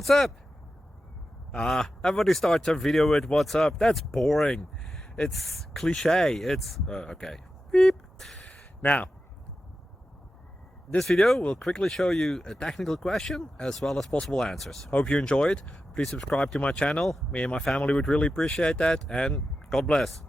What's up? Everybody starts a video with what's up. That's boring. It's cliche. It's okay. Beep. Now, this video will quickly show you a technical question as well as possible answers. Hope you enjoyed. Please subscribe to my channel. Me and my family would really appreciate that, and God bless.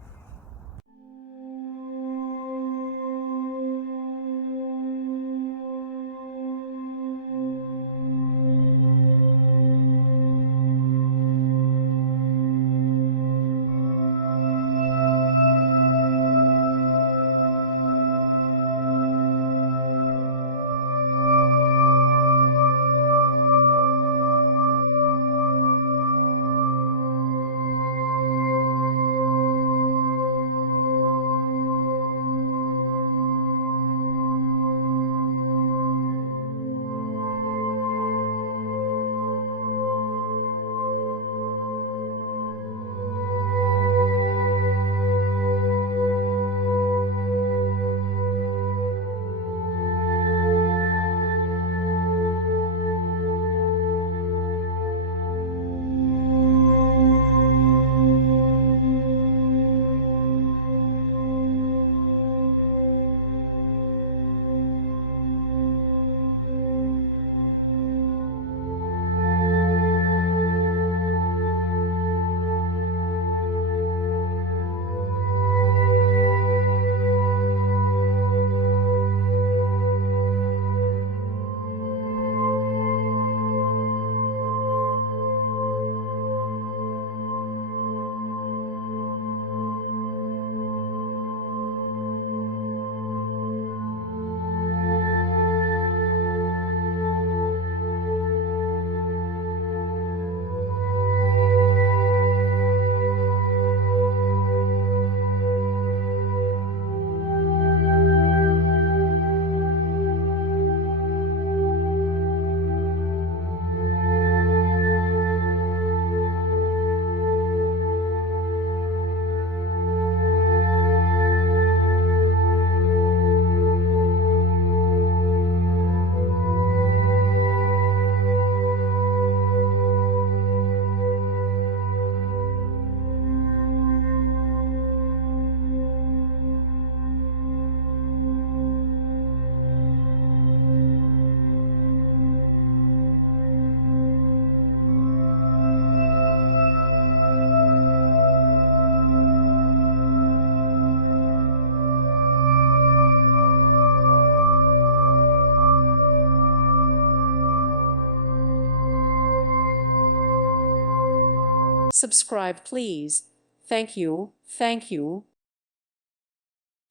Subscribe, please. Thank you. Thank you.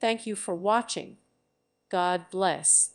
Thank you for watching. God bless.